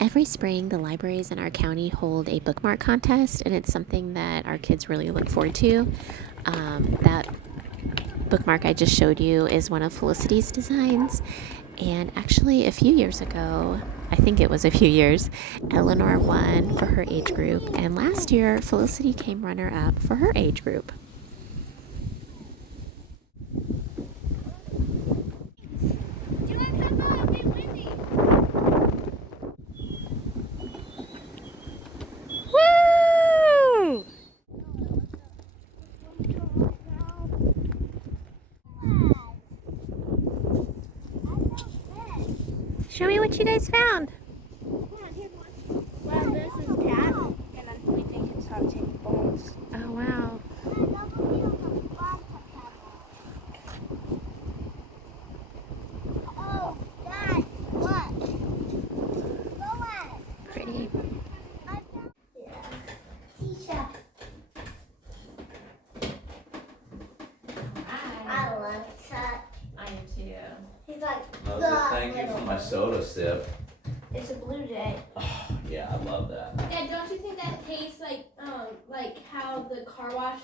Every spring, the libraries in our county hold a bookmark contest, and it's something that our kids really look forward to. That bookmark I just showed you is one of Felicity's designs. And actually, a few years ago, I think it was a few years, Eleanor won for her age group. And last year, Felicity came runner up for her age group. Woo! Show me what you guys found. Well, this is cat, and we think it's hunting bones. Oh, wow. Oh, Dad, look. Pretty. Tisha. I love Chuck. I do too. He's like, Thank you for my soda sip. it's a blue jay. Oh, yeah, I love that. Yeah, don't you think that tastes like how the car wash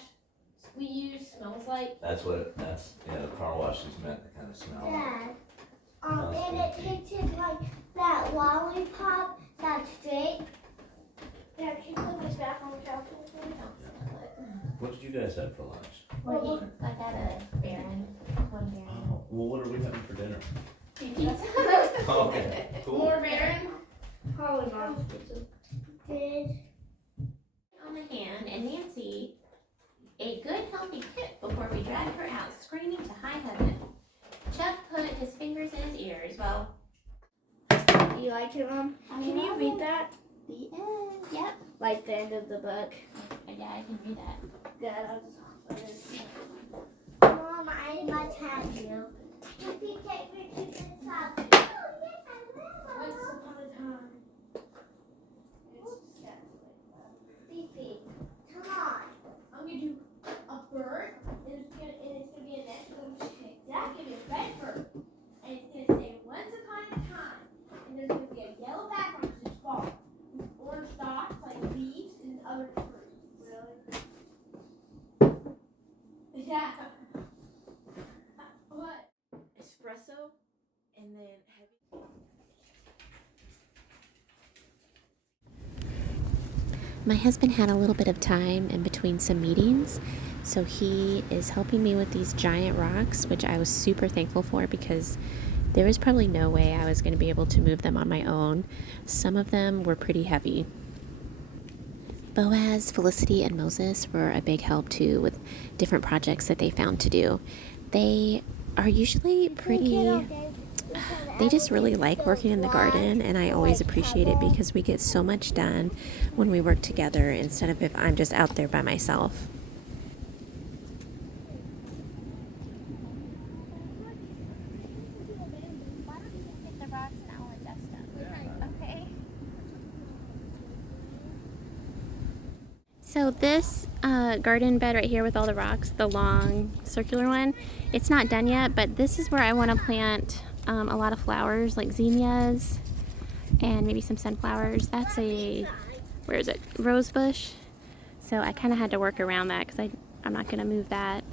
we use smells like? That's the car wash is meant to kind of smell like. Dad, and it tasted like that lollipop that's straight. Yeah, can you put this back on the shelf? What did you guys have for lunch? We're eating, I got a Baron, one Baron. Oh, well, what are we having for dinner? Pizza. Okay, cool. More Baron. Probably not. Did On the hand, and Nancy a good healthy kick before we dragged her out screaming to high heaven. Chuck put his fingers in his ears. Well, do you like it, Mom? Can you read that? The end. Yep. Like the end of the book. Yeah, I can read that. Good. I'll just Mom, I must have you. If you take me to this house. Oh, yes, I will. Once upon a time. Fifi, come on. I'm gonna do a bird, and it's gonna be a nest. I'm gonna say, that give me a red bird, and it's gonna say once upon a time, and there's gonna be a yellow background which is fall, with orange dots like leaves and other trees. Really? Yeah. What? Espresso, and then heavy. My husband had a little bit of time in between some meetings, so he is helping me with these giant rocks, which I was super thankful for because there was probably no way I was going to be able to move them on my own. Some of them were pretty heavy. Boaz, Felicity, and Moses were a big help too with different projects that they found to do. They are usually pretty... They just really like working in the garden, and I always appreciate it because we get so much done when we work together instead of if I'm just out there by myself. So this garden bed right here with all the rocks, the long circular one, it's not done yet, but this is where I want to plant a lot of flowers like zinnias and maybe some sunflowers. That's a, where is it, rose bush. So I kind of had to work around that because I'm not going to move that.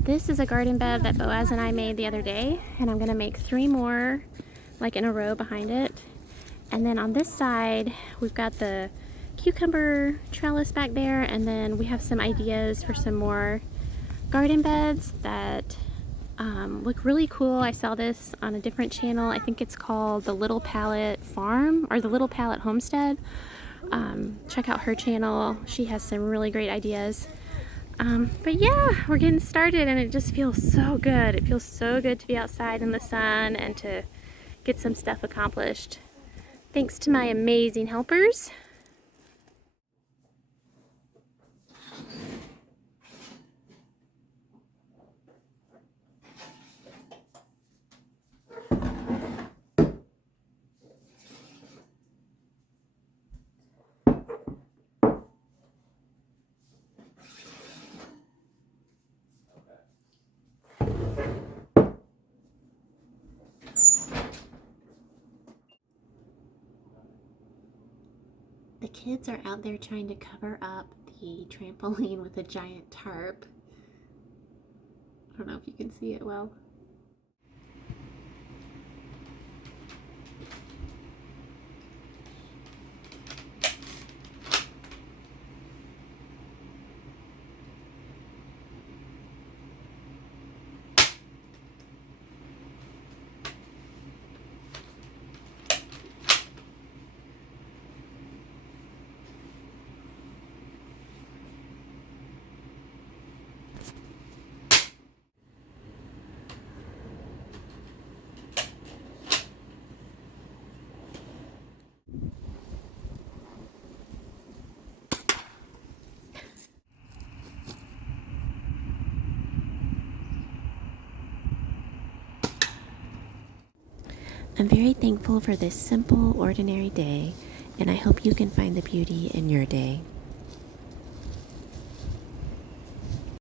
This is a garden bed that Boaz and I made the other day, and I'm going to make 3 more like in a row behind it. And then on this side we've got the cucumber trellis back there, and then we have some ideas for some more garden beds that look really cool. I saw this on a different channel. I think it's called the Little Palette Farm or the Little Palette Homestead. Check out her channel. She has some really great ideas. But yeah, we're getting started, and it just feels so good. It feels so good to be outside in the sun and to get some stuff accomplished. Thanks to my amazing helpers. The kids are out there trying to cover up the trampoline with a giant tarp. I don't know if you can see it well. I'm very thankful for this simple, ordinary day, and I hope you can find the beauty in your day.